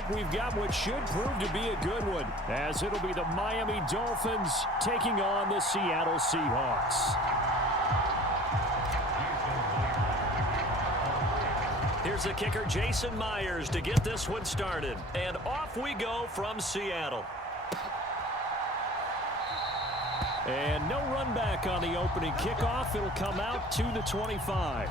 up, we've got what should prove to be a good one, as it'll be the Miami Dolphins taking on the Seattle Seahawks. Here's the kicker, Jason Myers, to get this one started. And off we go from Seattle. And no run back on the opening kickoff. It'll come out to the 25.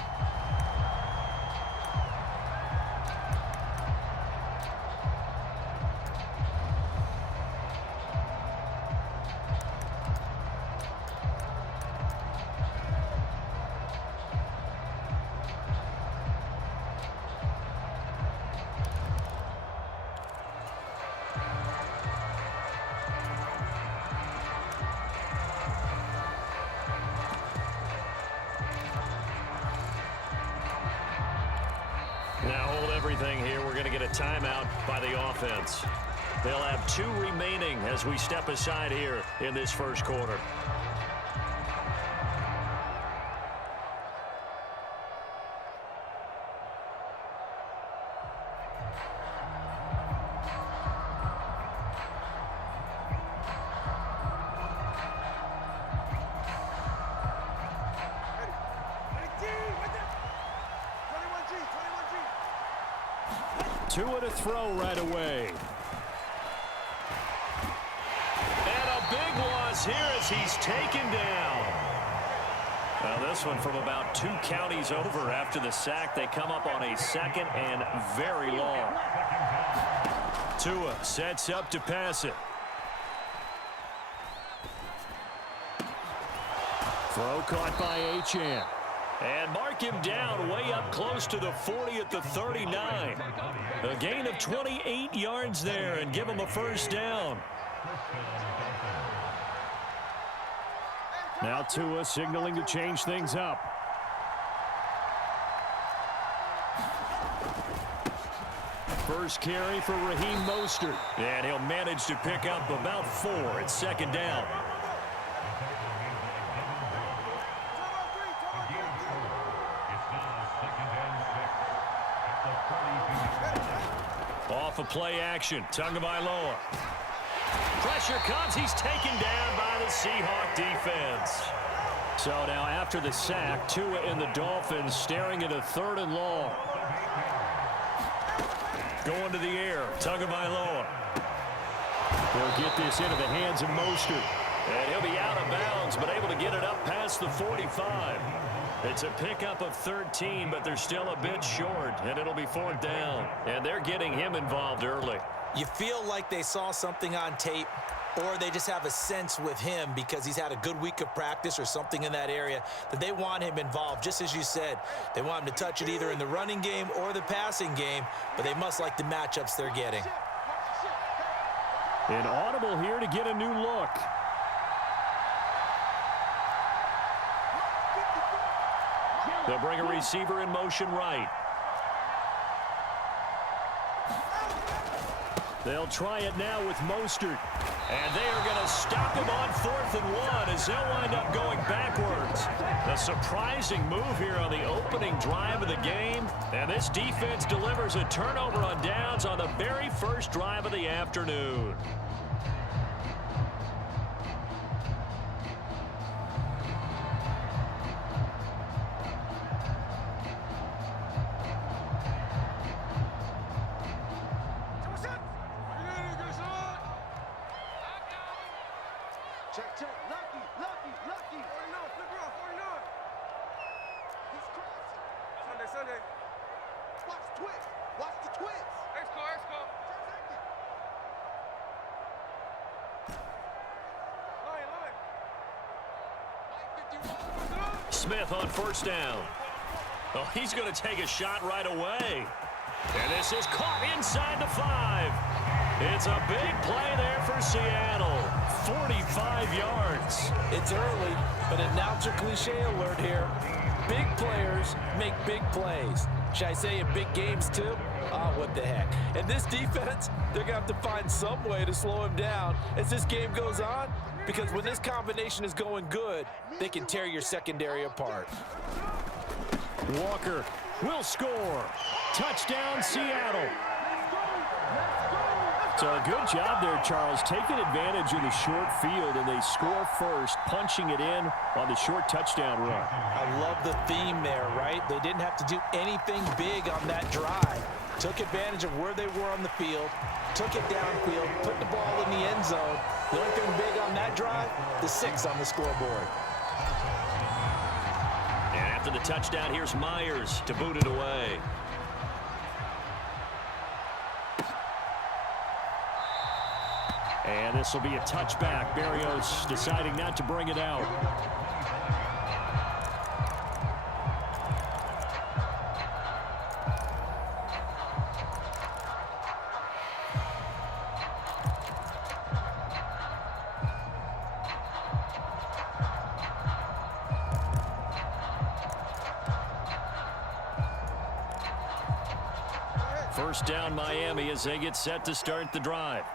Now hold everything here. We're going to get a timeout by the offense. They'll have 2 remaining as we step aside here in this first quarter. Tua to throw right away. And a big loss here as he's taken down. Well, this one from about 2 counties over after the sack. They come up on a 2nd and very long. Tua sets up to pass it. Throw caught by Achane. And mark him down way up close to the 40 at the 39. A gain of 28 yards there and give him a first down. Now Tua signaling to change things up. First carry for Raheem Mostert. And he'll manage to pick up about 4 at 2nd down. Off of play action, Tagovailoa. Pressure comes, he's taken down by the Seahawk defense. So now after the sack, Tua and the Dolphins staring at a 3rd and long. Going to the air, Tagovailoa. They'll get this into the hands of Mostert. And he'll be out of bounds, but able to get it up past the 45. It's a pickup of 13, but they're still a bit short, and it'll be 4th down. And they're getting him involved early. You feel like they saw something on tape, or they just have a sense with him because he's had a good week of practice or something in that area that they want him involved. Just as you said, they want him to touch it either in the running game or the passing game, but they must like the matchups they're getting. An audible here to get a new look. They'll bring a receiver in motion right. They'll try it now with Mostert. And they are going to stop him on 4th and 1 as they'll wind up going backwards. A surprising move here on the opening drive of the game. And this defense delivers a turnover on downs on the very first drive of the afternoon. Check. Lucky. 49. Flip her off, 49. He's crossing. Sunday. Watch the twist. Let's go. Line. Smith on 1st down. Oh, he's going to take a shot right away. And this is caught inside the 5. It's a big play there for Seattle. 45 yards. It's early, but announcer cliche alert here. Big players make big plays. Should I say in big games too? What the heck. And this defense, they're going to have to find some way to slow him down as this game goes on, because when this combination is going good, they can tear your secondary apart. Walker will score. Touchdown, Seattle. So a good job there, Charles, taking advantage of the short field, and they score first, punching it in on the short touchdown run. I love the theme there, right? They didn't have to do anything big on that drive. Took advantage of where they were on the field, took it downfield, put the ball in the end zone. The only thing big on that drive, the 6 on the scoreboard. And after the touchdown, here's Myers to boot it away. And this will be a touchback. Berrios deciding not to bring it out. First down, Miami, as they get set to start the drive.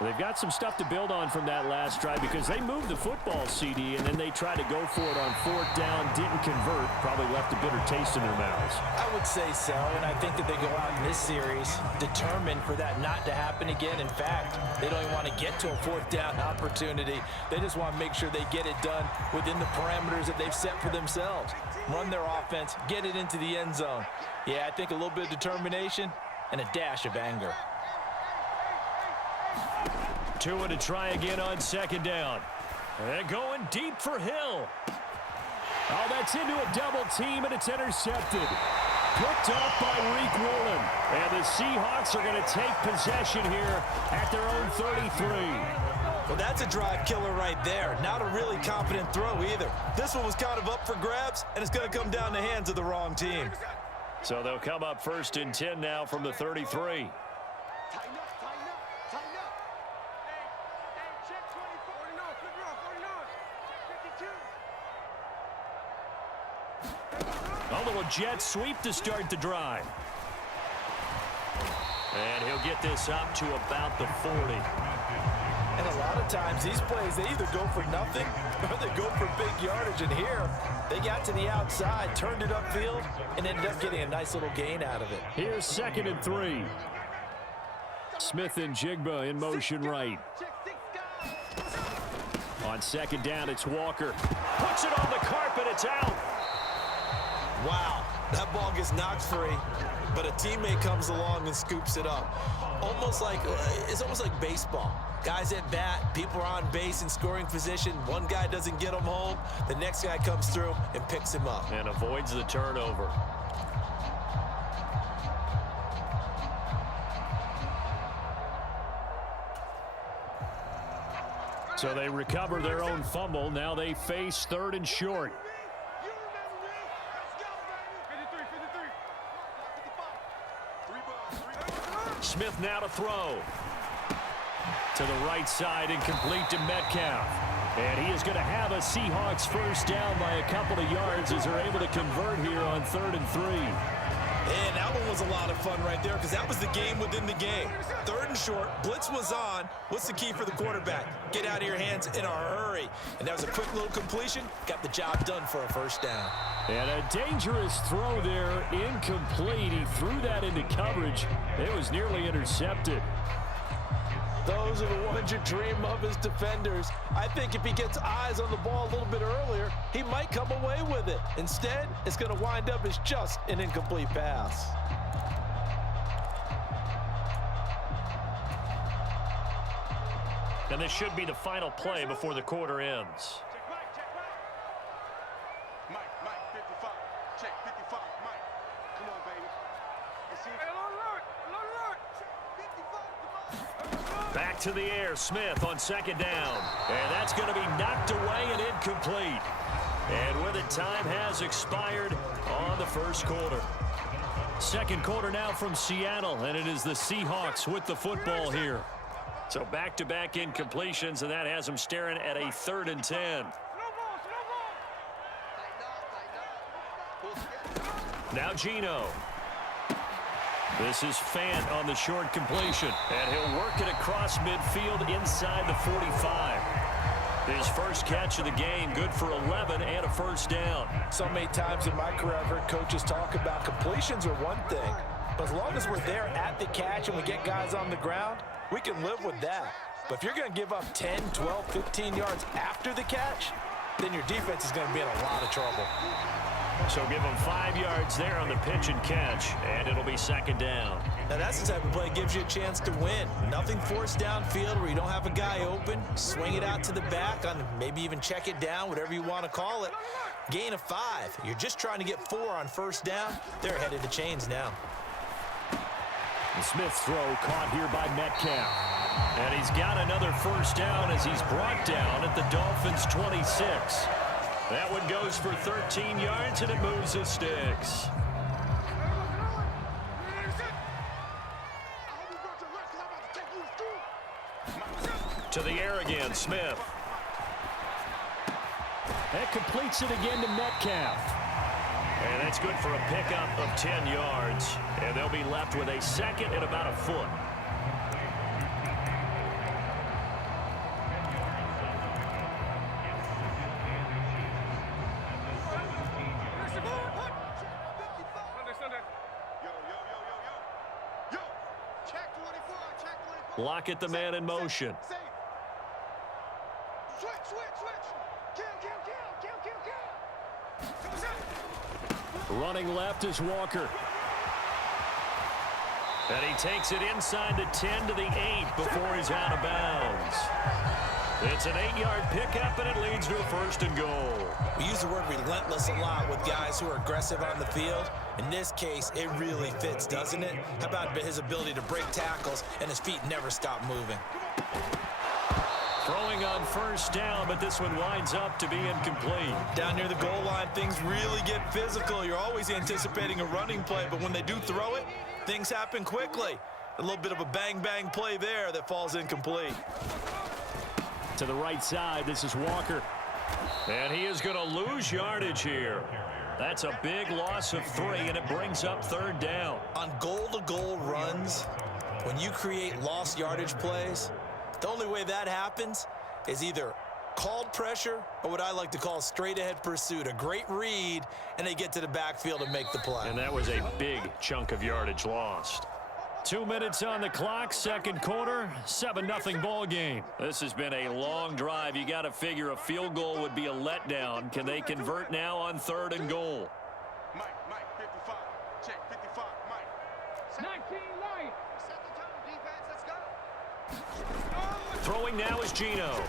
They've got some stuff to build on from that last drive because they moved the football, CD, and then they tried to go for it on 4th down, didn't convert, probably left a bitter taste in their mouths. I would say so, and I think that they go out in this series determined for that not to happen again. In fact, they don't even want to get to a 4th down opportunity. They just want to make sure they get it done within the parameters that they've set for themselves. Run their offense, get it into the end zone. Yeah, I think a little bit of determination and a dash of anger. Tua to try again on 2nd down. And going deep for Hill. Oh, that's into a double team, and it's intercepted. Picked off by Reek Woolen. And the Seahawks are going to take possession here at their own 33. Well, that's a drive killer right there. Not a really confident throw either. This one was kind of up for grabs, and it's going to come down the hands of the wrong team. So they'll come up 1st and 10 now from the 33. A little jet sweep to start the drive. And he'll get this up to about the 40. And a lot of times these plays, they either go for nothing or they go for big yardage. And here, they got to the outside, turned it upfield, and ended up getting a nice little gain out of it. Here's 2nd and 3. Smith and Jigba in motion right. On 2nd down, it's Walker. Puts it on the carpet, it's out. Wow, that ball gets knocked free, but a teammate comes along and scoops it up. It's almost like baseball. Guys at bat, people are on base in scoring position. One guy doesn't get him home. The next guy comes through and picks him up. And avoids the turnover. So they recover their own fumble. Now they face 3rd and short. Smith now to throw. To the right side and complete to Metcalf. And he is going to have a Seahawks 1st down by a couple of yards as they're able to convert here on 3rd and 3. And that one was a lot of fun right there because that was the game within the game. 3rd and short, blitz was on. What's the key for the quarterback? Get out of your hands in a hurry. And that was a quick little completion. Got the job done for a 1st down. And a dangerous throw there, incomplete. He threw that into coverage. It was nearly intercepted. Those are the ones you dream of as defenders. I think if he gets eyes on the ball a little bit earlier, he might come away with it. Instead, it's going to wind up as just an incomplete pass. And this should be the final play before the quarter ends. Mike, 55. Check 55, Mike. Come on, baby. Back to the air, Smith on 2nd down. And that's going to be knocked away and incomplete. And with it, time has expired on the 1st quarter. 2nd quarter now from Seattle, and it is the Seahawks with the football here. So back-to-back incompletions, and that has them staring at a 3rd and 10. Now Geno. This is Fant on the short completion. And he'll work it across midfield inside the 45. His first catch of the game, good for 11 and a 1st down. So many times in my career I've heard coaches talk about completions are one thing, But as long as we're there at the catch and we get guys on the ground, we can live with that. But if you're going to give up 10, 12, 15 yards after the catch, then your defense is going to be in a lot of trouble. So give them 5 yards there on the pitch and catch, and it'll be second down. Now that's the type of play that gives you a chance to win. Nothing forced downfield where you don't have a guy open. Swing it out to the back, on maybe even check it down, whatever you want to call it. Gain of 5. You're just trying to get 4 on first down. They're ahead of the chains now. The Smith's throw caught here by Metcalf. And he's got another first down as he's brought down at the Dolphins' 26. That one goes for 13 yards, and it moves the sticks. To the air again, Smith. That completes it again to Metcalf. And that's good for a pickup of 10 yards. And they'll be left with a second and about a foot. Lock at the man in motion. Running left is Walker. And he takes it inside the 10 to the 8 before he's out of bounds. It's an 8-yard pickup, and it leads to a first and goal. We use the word relentless a lot with guys who are aggressive on the field. In this case, it really fits, doesn't it? How about his ability to break tackles and his feet never stop moving? Throwing on first down, but this one winds up to be incomplete. Down near the goal line, things really get physical. You're always anticipating a running play, but when they do throw it, things happen quickly. A little bit of a bang-bang play there that falls incomplete. To the right side, this is Walker. And he is going to lose yardage here. That's a big loss of 3, and it brings up third down. On goal-to-goal runs, when you create lost yardage plays, the only way that happens is either called pressure or what I like to call straight-ahead pursuit. A great read, and they get to the backfield and make the play. And that was a big chunk of yardage lost. 2 minutes on the clock, second quarter, 7-0 ball game. This has been a long drive. You got to figure a field goal would be a letdown. Can they convert now on third and goal? Mike, 55. Check, 55, Mike. 19, Mike. Set the tone, defense, let's go. Throwing now is Gino.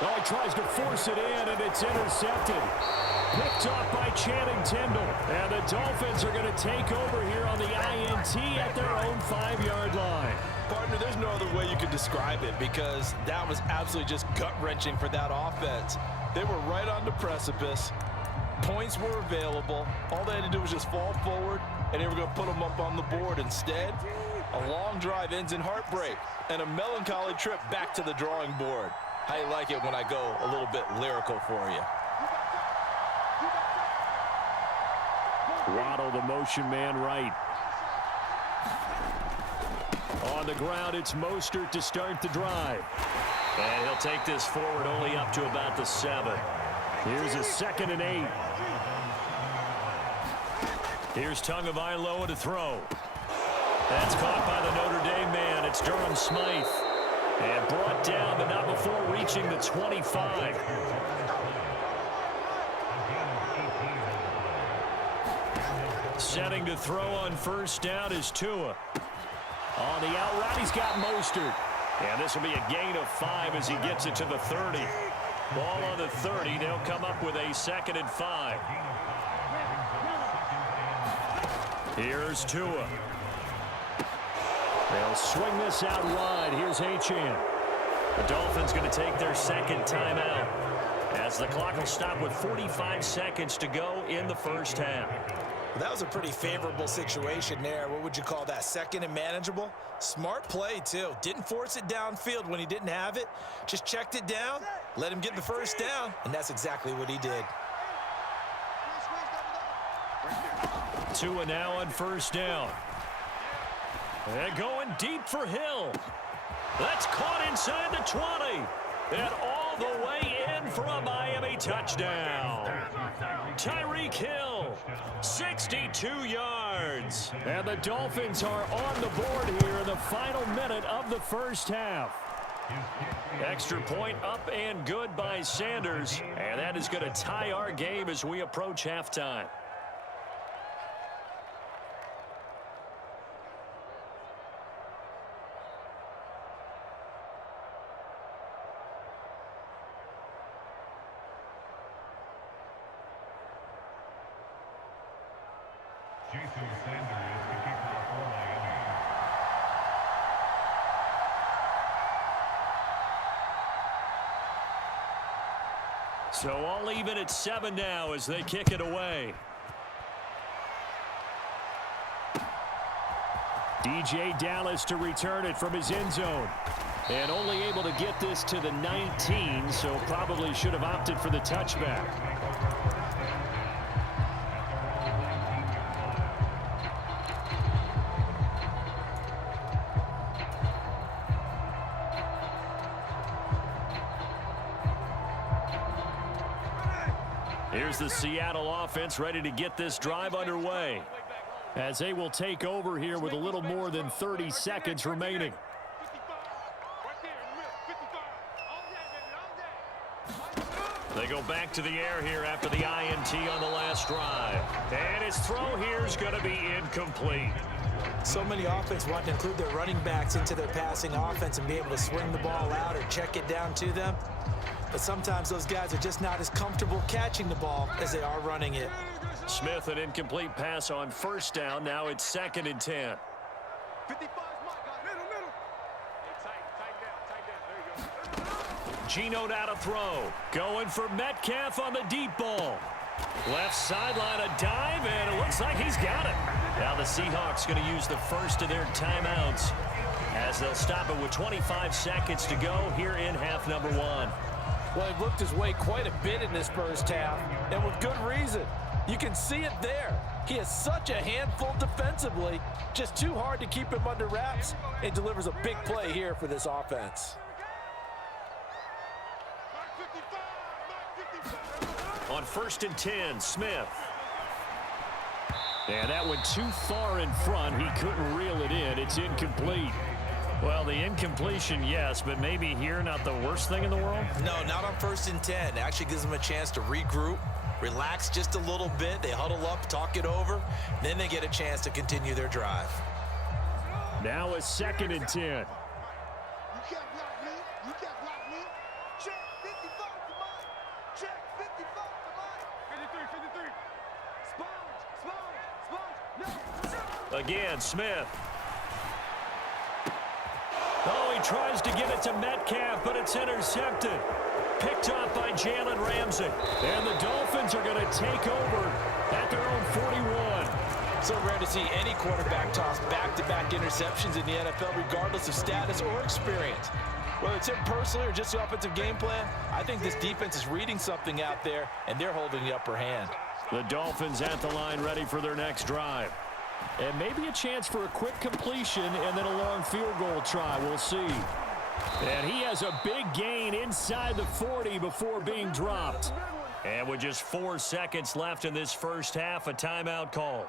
Oh, he tries to force it in, and it's intercepted. Picked off by Channing Tindall. And the Dolphins are going to take over here on the INT at their own 5-yard line. Partner, there's no other way you could describe it because that was absolutely just gut-wrenching for that offense. They were right on the precipice. Points were available. All they had to do was just fall forward, and they were going to put them up on the board. Instead, a long drive ends in heartbreak and a melancholy trip back to the drawing board. How you like it when I go a little bit lyrical for you? Waddle, the motion man, right. On the ground, it's Mostert to start the drive. And he'll take this forward only up to about the 7. Here's a 2nd and 8. Here's Tagovailoa to throw. That's caught by the Notre Dame man. It's Durham Smythe. And brought down, but not before reaching the 25. Setting to throw on first down is Tua. On the out route, he's got Mostert. And this will be a gain of 5 as he gets it to the 30. Ball on the 30. They'll come up with a 2nd and 5. Here's Tua. They'll swing this out wide. Here's Achane. The Dolphins going to take their second timeout as the clock will stop with 45 seconds to go in the first half. That was a pretty favorable situation there. What would you call that? Second and manageable? Smart play, too. Didn't force it downfield when he didn't have it. Just checked it down, let him get the first down, and that's exactly what he did. Tua now on first down. And going deep for Hill. That's caught inside the 20. And all the way in for a Miami touchdown. Tyreek Hill, 62 yards. And the Dolphins are on the board here in the final minute of the first half. Extra point up and good by Sanders. And that is going to tie our game as we approach halftime. So all even at 7 now as they kick it away. DJ Dallas to return it from his end zone. And only able to get this to the 19, so probably should have opted for the touchback. Here's the Seattle offense ready to get this drive underway. As they will take over here with a little more than 30 seconds remaining. They go back to the air here after the INT on the last drive. And his throw here is going to be incomplete. So many offenses want to include their running backs into their passing offense and be able to swing the ball out or check it down to them. But sometimes those guys are just not as comfortable catching the ball as they are running it. Smith, an incomplete pass on first down. Now it's 2nd and 10. 55's my guy. Middle. Hey, tight down. There you go. Geno out to throw. Going for Metcalf on the deep ball. Left sideline, a dive, and it looks like he's got it. Now the Seahawks going to use the first of their timeouts as they'll stop it with 25 seconds to go here in half number 1. Well, he looked his way quite a bit in this first half, and with good reason. You can see it there. He is such a handful defensively, just too hard to keep him under wraps, and delivers a big play here for this offense. On 1st and 10, Smith. And that went too far in front. He couldn't reel it in. It's incomplete. Well, the incompletion, yes, but maybe here not the worst thing in the world? No, not on 1st and 10. It actually gives them a chance to regroup, relax just a little bit. They huddle up, talk it over. Then they get a chance to continue their drive. Now a 2nd and 10. You can't block me. You can't block me. Check 55 to mine. Check 55 to mine. 53. Sponge. No. Again, Smith. Oh, he tries to give it to Metcalf, but it's intercepted. Picked off by Jalen Ramsey. And the Dolphins are going to take over at their own 41. So rare to see any quarterback toss back-to-back interceptions in the NFL, regardless of status or experience. Whether it's him personally or just the offensive game plan, I think this defense is reading something out there, and they're holding the upper hand. The Dolphins at the line ready for their next drive. And maybe a chance for a quick completion and then a long field goal try. We'll see. And he has a big gain inside the 40 before being dropped. And with just 4 seconds left in this first half, a timeout call.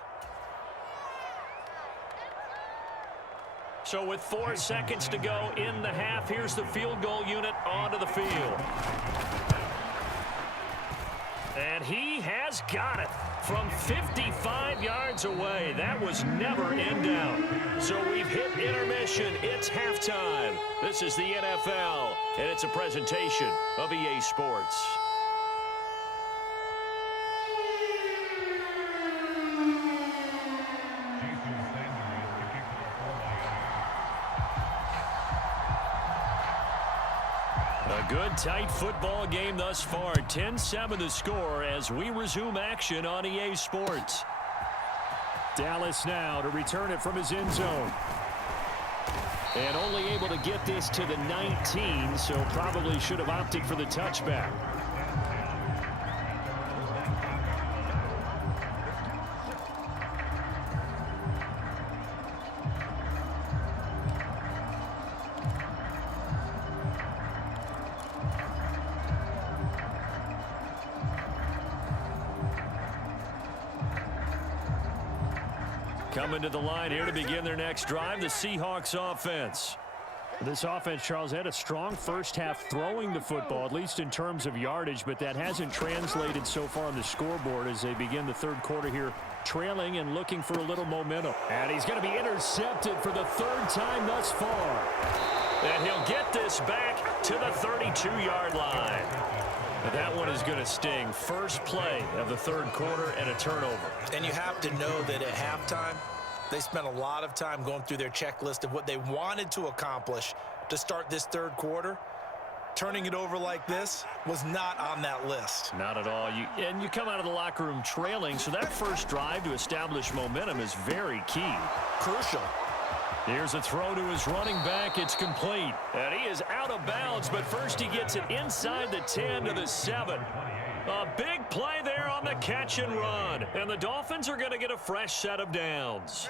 So with 4 seconds to go in the half, here's the field goal unit onto the field. And he has got it from 55 yards away. That was never in doubt. So we've hit intermission. It's halftime. This is the NFL, and it's a presentation of EA Sports. A good, tight football game thus far. 10-7 the score as we resume action on EA Sports. Dallas now to return it from his end zone. And only able to get this to the 19, so probably should have opted for the touchback. Coming to the line here to begin their next drive, the Seahawks offense. This offense, Charles, had a strong first half throwing the football, at least in terms of yardage, but that hasn't translated so far on the scoreboard as they begin the third quarter here, trailing and looking for a little momentum. And he's going to be intercepted for the third time thus far. And he'll get this back to the 32-yard line. That one is going to sting. First play of the third quarter and a turnover. And you have to know that at halftime, they spent a lot of time going through their checklist of what they wanted to accomplish to start this third quarter. Turning it over like this was not on that list. Not at all. You come out of the locker room trailing, so that first drive to establish momentum is very key. Crucial. Here's a throw to his running back. It's complete. And he is out of bounds, but first he gets it inside the 10 to the 7. A big play there on the catch and run. And the Dolphins are going to get a fresh set of downs.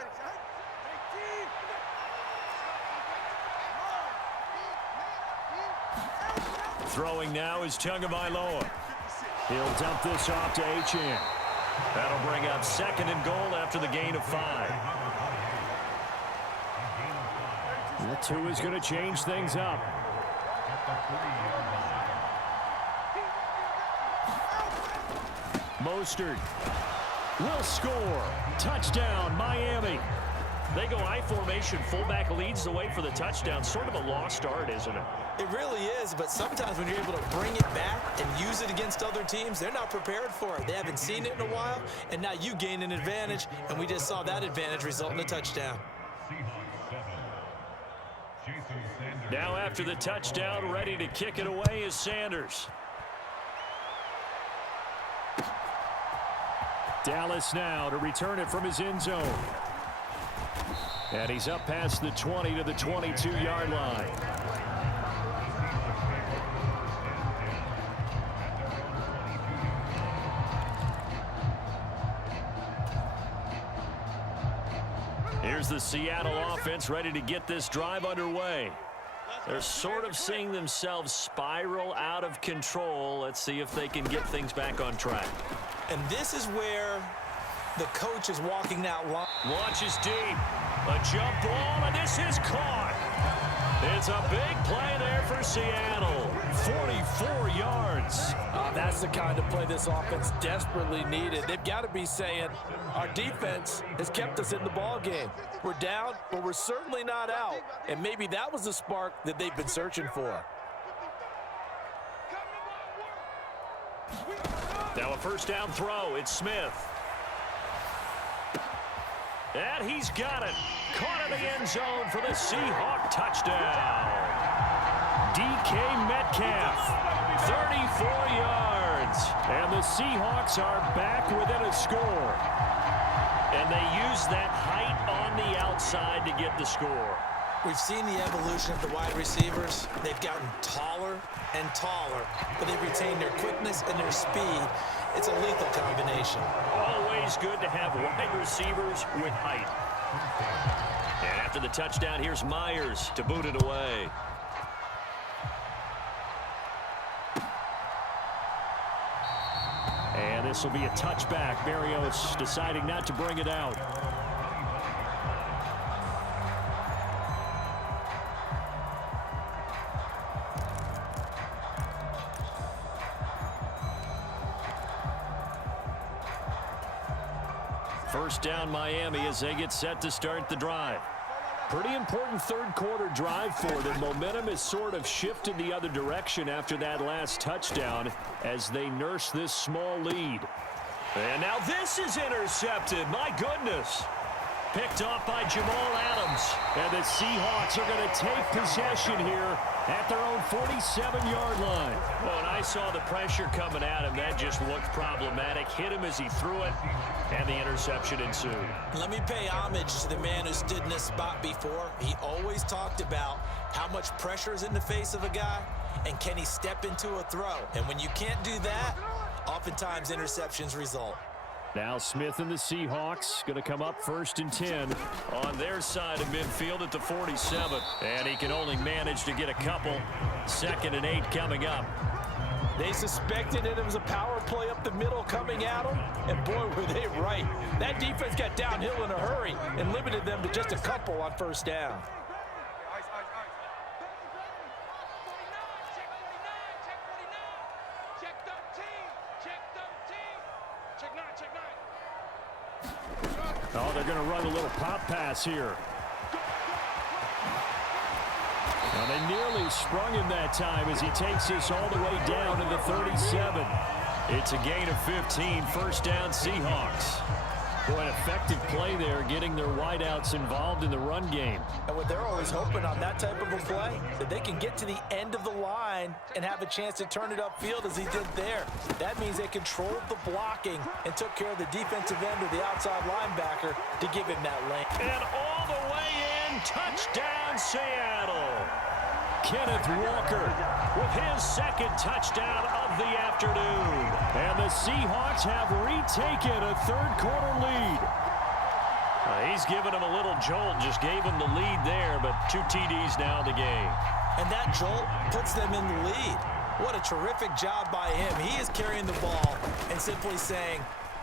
Throwing now is Tagovailoa. He'll dump this off to HN. That'll bring up 2nd and goal after the gain of 5. That 2 is going to change things up. Mostert will score. Touchdown, Miami. They go I formation. Fullback leads the way for the touchdown. Sort of a lost art, isn't it? It really is, but sometimes when you're able to bring it back and use it against other teams, they're not prepared for it. They haven't seen it in a while, and now you gain an advantage, and we just saw that advantage result in a touchdown. Now after the touchdown, ready to kick it away is Sanders. Dallas now to return it from his end zone. And he's up past the 20 to the 22-yard line. Here's the Seattle offense ready to get this drive underway. They're sort of seeing themselves spiral out of control. Let's see if they can get things back on track. And this is where the coach is walking that line. Launches deep. A jump ball, and this is caught. It's a big play there for Seattle. 44 yards. That's the kind of play this offense desperately needed. They've got to be saying, our defense has kept us in the ball game. We're down, but we're certainly not out. And maybe that was the spark that they've been searching for. Now a first down throw. It's Smith. And he's got it. Caught in the end zone for the Seahawk touchdown. DK Metcalf, 34 yards. And the Seahawks are back within a score. And they use that height on the outside to get the score. We've seen the evolution of the wide receivers. They've gotten taller and taller, but they've retained their quickness and their speed. It's a lethal combination. Always good to have wide receivers with height. And after the touchdown, here's Myers to boot it away. And this will be a touchback. Berrios deciding not to bring it out. First down Miami as they get set to start the drive. Pretty important third quarter drive for them. Momentum has sort of shifted the other direction after that last touchdown as they nurse this small lead. And now this is intercepted. My goodness. Picked off by Jamal Adams. And the Seahawks are going to take possession here at their own 47-yard line. Well, when I saw the pressure coming at him, that just looked problematic. Hit him as he threw it, and the interception ensued. Let me pay homage to the man who stood in this spot before. He always talked about how much pressure is in the face of a guy, and can he step into a throw. And when you can't do that, oftentimes interceptions result. Now Smith and the Seahawks going to come up 1st and 10. On their side of midfield at the 47. And he can only manage to get a couple. 2nd and 8 coming up. They suspected that it was a power play up the middle coming at them, and boy, were they right. That defense got downhill in a hurry and limited them to just a couple on first down. Ice, ice, ice. Check 13. Check 13. Check 9. Check 9. Oh, they're going to run a little pop pass here. Now they nearly sprung him that time as he takes this all the way down to the 37. It's a gain of 15, first down Seahawks. Boy, an effective play there, getting their wideouts involved in the run game. And what they're always hoping on that type of a play, that they can get to the end of the line and have a chance to turn it upfield as he did there. That means they controlled the blocking and took care of the defensive end or the outside linebacker to give him that lane. And all the way in, touchdown Seattle. Kenneth Walker With his second touchdown of the afternoon. and the Seahawks have retaken a third-quarter lead. He's given him a little jolt, just gave him the lead there, but 2 TDs now in the game. And that jolt puts them in the lead. What a terrific job by him. He is carrying the ball and simply saying,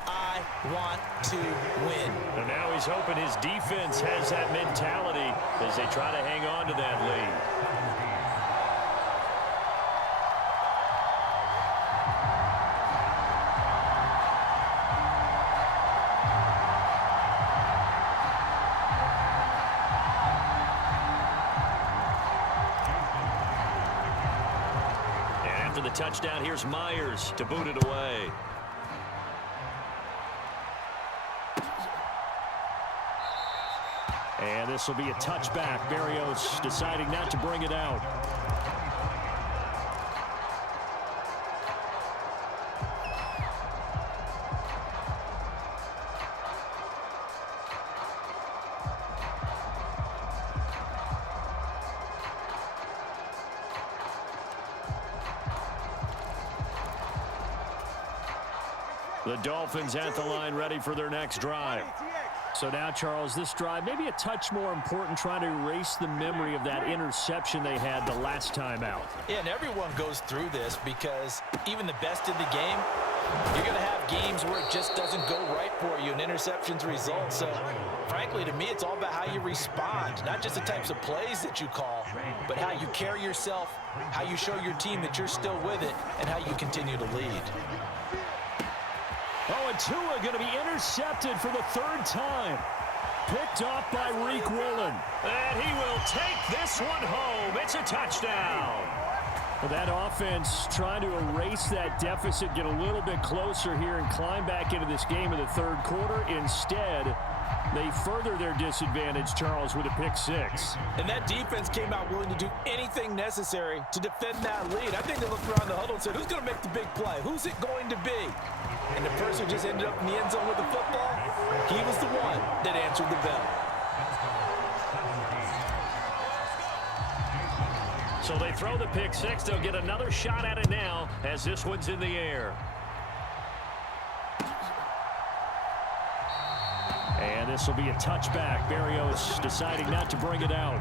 I want to win. And now he's hoping his defense has that mentality as they try to hang on to that lead. And after the touchdown, here's Myers to boot it away. And this will be a touchback. Berrios deciding not to bring it out. The Dolphins at the line, ready for their next drive. So now, Charles, this drive maybe a touch more important, trying to erase the memory of that interception they had the last time out. Yeah, and everyone goes through this because even the best in the game, you're going to have games where it just doesn't go right for you and interceptions result. So, frankly, to me, it's all about how you respond, not just the types of plays that you call, but how you carry yourself, how you show your team that you're still with it, and how you continue to lead. Oh, and Tua going to be intercepted for the third time. Picked off by Reek Willen. And he will take this one home. It's a touchdown. Well, that offense trying to erase that deficit, get a little bit closer here and climb back into this game in the third quarter. Instead, they further their disadvantage, Charles, with a pick six. And that defense came out willing to do anything necessary to defend that lead. I think they looked around the huddle and said, who's going to make the big play? Who's it going to be? And the person who just ended up in the end zone with the football, he was the one that answered the bell. So they throw the pick six. They'll get another shot at it now as this one's in the air. And this will be a touchback. Berrios deciding not to bring it out.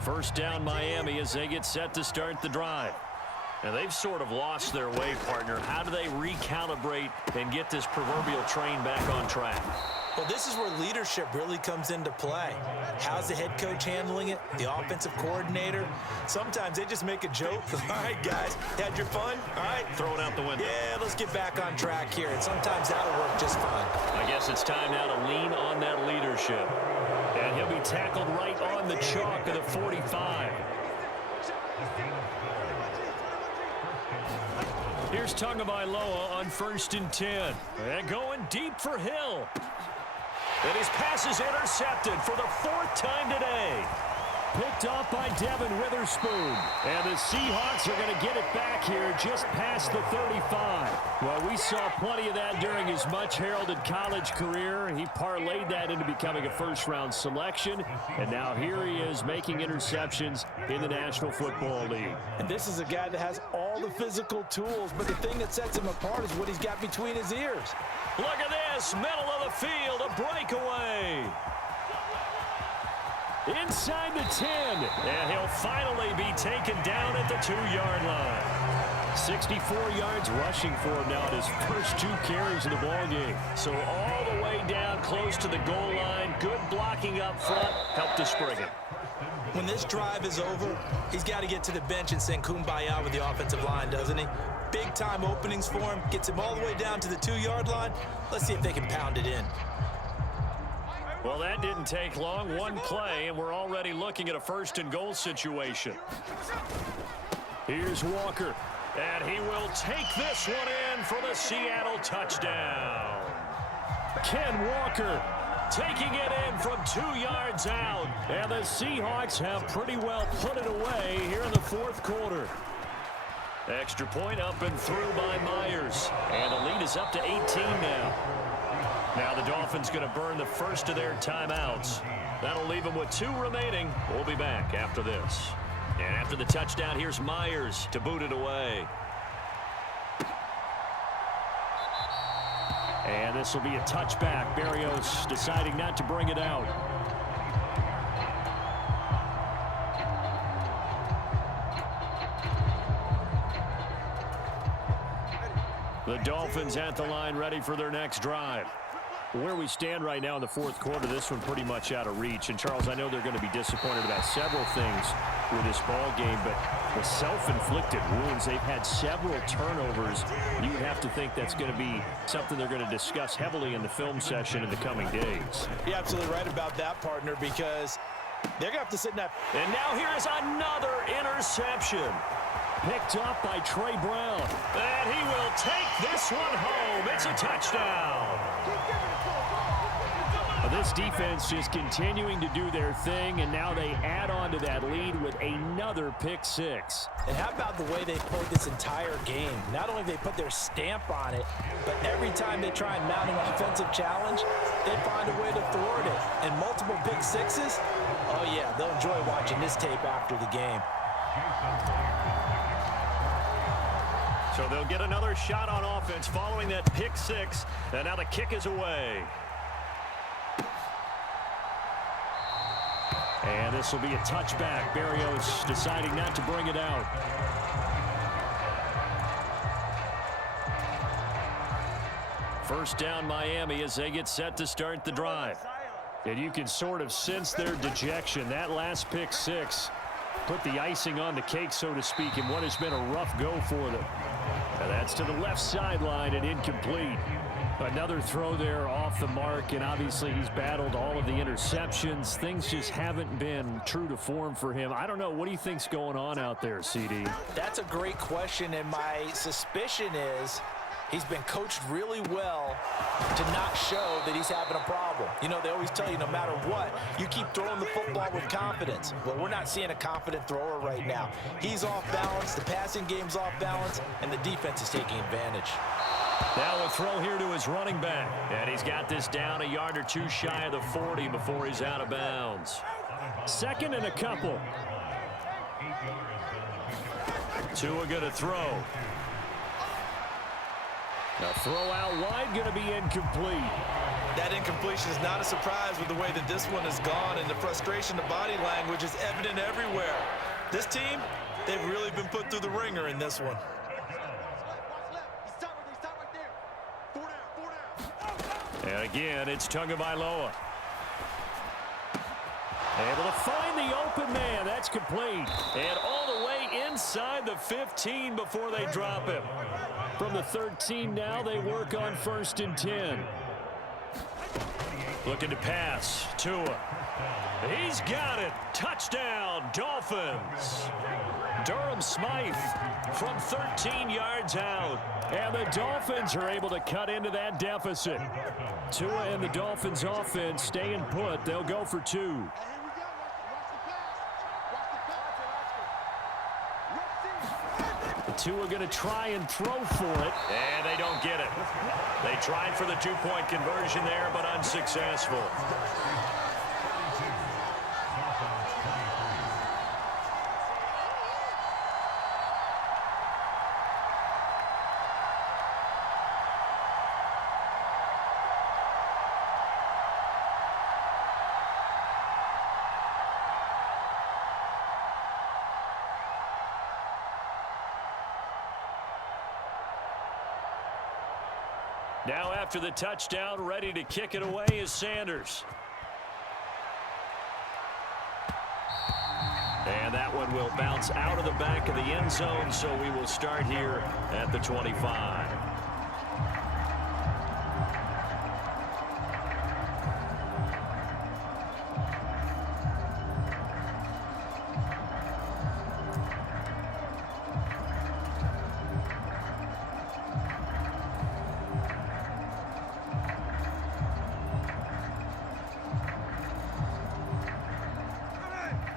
First down Miami as they get set to start the drive. And they've sort of lost their way, partner. How do they recalibrate and get this proverbial train back on track? Well, this is where leadership really comes into play. How's the head coach handling it? The offensive coordinator? Sometimes they just make a joke. All right, guys, had your fun? All right. Throw it out the window. Yeah, let's get back on track here. And sometimes that'll work just fine. I guess it's time now to lean on that leadership. And he'll be tackled right on the chalk of the 45. Here's Tagovailoa on 1st and 10. And going deep for Hill. And his pass is intercepted for the 4th time today. Picked off by Devin Witherspoon. And the Seahawks are going to get it back here just past the 35. Well, we saw plenty of that during his much-heralded college career. He parlayed that into becoming a first-round selection. And now here he is making interceptions in the National Football League. And this is a guy that has all the physical tools, but the thing that sets him apart is what he's got between his ears. Look at this, middle of the field, a breakaway. Inside the 10. And he'll finally be taken down at the 2-yard line. 64 yards rushing for him now at his first 2 carries of the ballgame. So all the way down close to the goal line. Good blocking up front. Helped to spring it. When this drive is over, he's got to get to the bench and sing kumbaya with the offensive line, doesn't he? Big-time openings for him. Gets him all the way down to the 2-yard line. Let's see if they can pound it in. Well, that didn't take long. One play, and we're already looking at a first-and-goal situation. Here's Walker. And he will take this one in for the Seattle touchdown. Ken Walker taking it in from 2 yards out. And the Seahawks have pretty well put it away here in the 4th quarter. Extra point up and through by Myers. And the lead is up to 18 now. Now the Dolphins going to burn the first of their timeouts. That'll leave them with 2 remaining. We'll be back after this. And after the touchdown, here's Myers to boot it away. And this will be a touchback. Berrios deciding not to bring it out. The Dolphins at the line ready for their next drive. Where we stand right now in the 4th quarter, this one pretty much out of reach. And, Charles, I know they're going to be disappointed about several things with this ball game, but the self-inflicted wounds, they've had several turnovers. You would have to think that's going to be something they're going to discuss heavily in the film session in the coming days. You're absolutely right about that, partner, because they're going to have to sit in that. And now here is another interception. Picked up by Trey Brown. And he will take this one home. It's a touchdown. This defense just continuing to do their thing, and now they add on to that lead with another pick 6. And how about the way they played this entire game? Not only they put their stamp on it, but every time they try and mount an offensive challenge, they find a way to thwart it. And multiple pick 6s, oh yeah, they'll enjoy watching this tape after the game. So they'll get another shot on offense following that pick 6, and now the kick is away. And this will be a touchback. Berrios deciding not to bring it out. First down Miami as they get set to start the drive. And you can sort of sense their dejection. That last pick 6 put the icing on the cake, so to speak, in what has been a rough go for them. And that's to the left sideline and incomplete. Another throw there off the mark, and obviously he's battled all of the interceptions. Things just haven't been true to form for him. I don't know. What do you think's going on out there, CD? That's a great question, and my suspicion is he's been coached really well to not show that he's having a problem. You know, they always tell you no matter what, you keep throwing the football with confidence. Well, we're not seeing a confident thrower right now. He's off balance, the passing game's off balance, and the defense is taking advantage. Now a throw here to his running back. And he's got this down a yard or 2 shy of the 40 before he's out of bounds. 2nd and a couple. Tua going to throw. A throw out wide, going to be incomplete. That incompletion is not a surprise with the way that this one has gone, and the frustration, the body language is evident everywhere. This team, they've really been put through the ringer in this one. And again, it's Tagovailoa. Able to find the open man. That's complete. And all the way inside the 15 before they drop him. From the 13 now, they work on 1st and 10. Looking to pass. Tua. He's got it. Touchdown, Dolphins. Durham Smythe from 13 yards out. And the Dolphins are able to cut into that deficit. Tua and the Dolphins offense staying put. They'll go for 2. Tua going to try and throw for it. And they don't get it. They tried for the two-point conversion there, but unsuccessful. Now after the touchdown, ready to kick it away is Sanders. And that one will bounce out of the back of the end zone, so we will start here at the 25.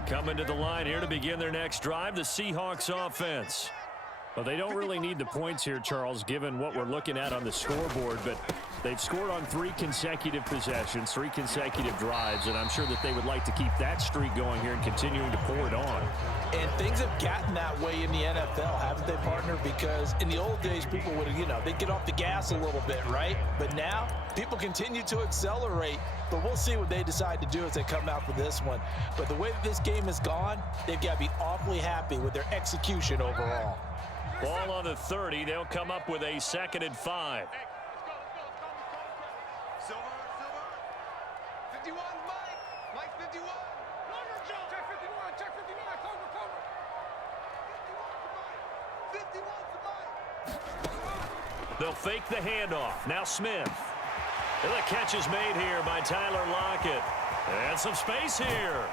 Coming to the line here to begin their next drive, the Seahawks offense. Well, they don't really need the points here, Charles, given what we're looking at on the scoreboard, but they've scored on 3 consecutive possessions, 3 consecutive drives, and I'm sure that they would like to keep that streak going here and continuing to pour it on. And things have gotten that way in the NFL, haven't they, partner? Because in the old days, people would, they'd get off the gas a little bit, right? But now, people continue to accelerate, but we'll see what they decide to do as they come out for this one. But the way that this game has gone, they've got to be awfully happy with their execution overall. Ball on the 30. They'll come up with a 2nd and 5. Silver. 51, Mike 51. Check 51, check 59, cover. 51 to Mike. They'll fake the handoff. Now Smith. And the catch is made here by Tyler Lockett. And some space here.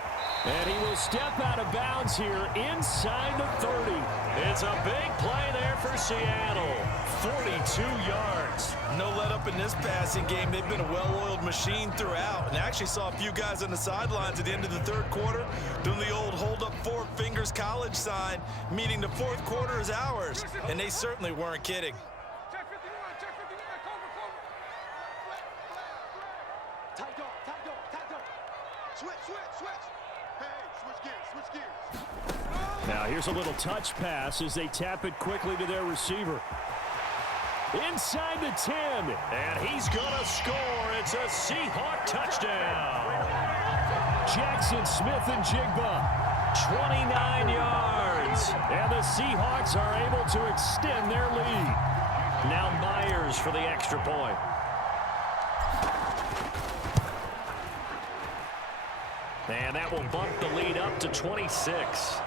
And he will step out of bounds here inside the 30. It's a big play there for Seattle. 42 yards. No let up in this passing game. They've been a well-oiled machine throughout. And I actually saw a few guys on the sidelines at the end of the third quarter doing the old hold up 4 fingers college sign, meaning the fourth quarter is ours. And they certainly weren't kidding. Check 59, cover. Tight dog. Switch. Hey, switch gears. Now here's a little touch pass as they tap it quickly to their receiver. Inside the 10. And he's going to score. It's a Seahawk touchdown. Jackson Smith-Njigba. 29 yards. And the Seahawks are able to extend their lead. Now Myers for the extra point. And that will bump the lead up to 26.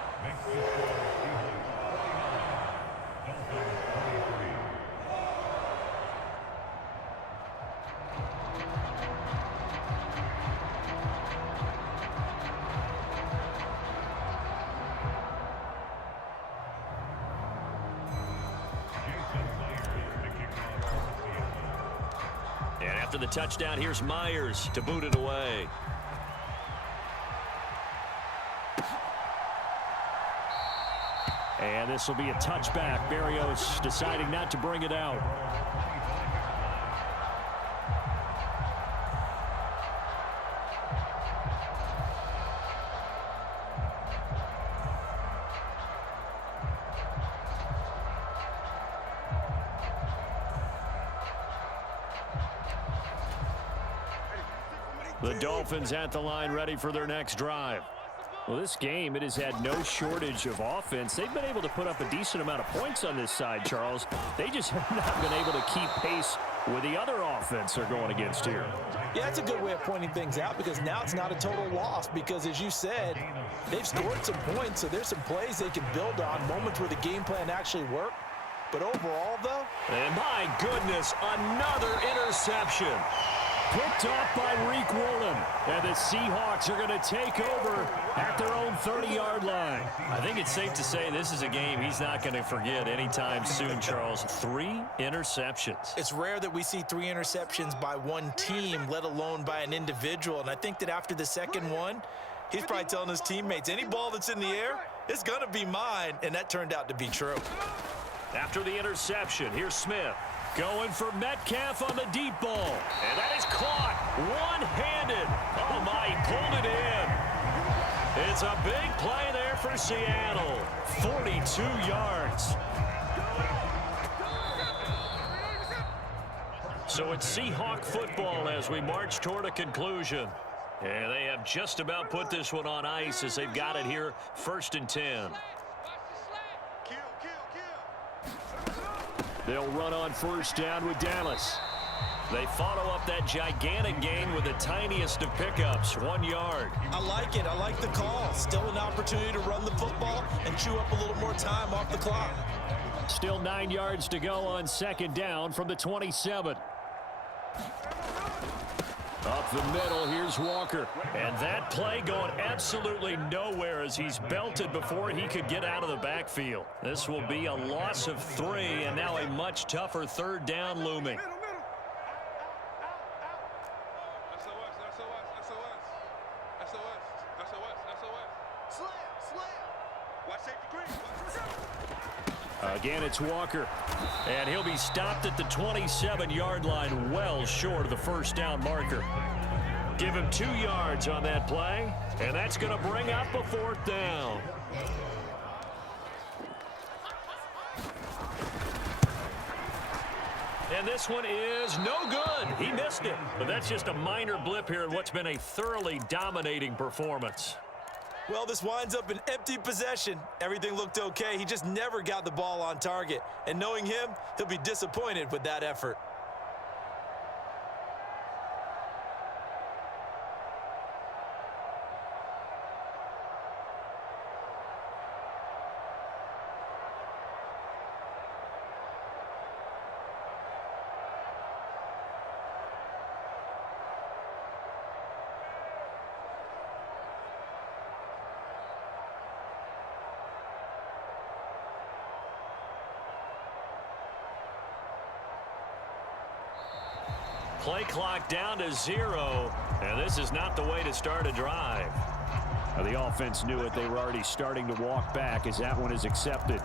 And after the touchdown, here's Myers to boot it away. And this will be a touchback. Berrios deciding not to bring it out. The Dolphins at the line ready for their next drive. Well, this game, it has had no shortage of offense. They've been able to put up a decent amount of points on this side, Charles. They just have not been able to keep pace with the other offense they're going against here. Yeah, that's a good way of pointing things out because now it's not a total loss because, as you said, they've scored some points, so there's some plays they can build on, moments where the game plan actually worked. But overall, though... And my goodness, another interception. Picked off by Reek Woolen. And the Seahawks are going to take over at their own 30-yard line. I think it's safe to say this is a game he's not going to forget anytime soon, Charles. 3 interceptions. It's rare that we see 3 interceptions by one team, let alone by an individual. And I think that after the second one, he's probably telling his teammates, any ball that's in the air, it's going to be mine. And that turned out to be true. After the interception, here's Smith. Going for Metcalf on the deep ball. And that is caught one-handed. Oh, my, he pulled it in. It's a big play there for Seattle. 42 yards. So it's Seahawk football as we march toward a conclusion. And they have just about put this one on ice as they've got it here, 1st and 10. They'll run on 1st down with Dallas. They follow up that gigantic gain with the tiniest of pickups, 1 yard. I like it. I like the call. Still an opportunity to run the football and chew up a little more time off the clock. Still 9 yards to go on 2nd down from the 27. Up the middle, here's Walker. And that play going absolutely nowhere as he's belted before he could get out of the backfield. This will be a loss of 3, and now a much tougher 3rd down looming. Again, it's Walker. And he'll be stopped at the 27-yard line, well short of the 1st down marker. Give him 2 yards on that play, and that's going to bring up a 4th down. And this one is no good. He missed it. But that's just a minor blip here in what's been a thoroughly dominating performance. Well, this winds up an empty possession. Everything looked okay. He just never got the ball on target. And knowing him, he'll be disappointed with that effort. Play clock down to 0, and this is not the way to start a drive. The offense knew it. They were already starting to walk back as that one is accepted.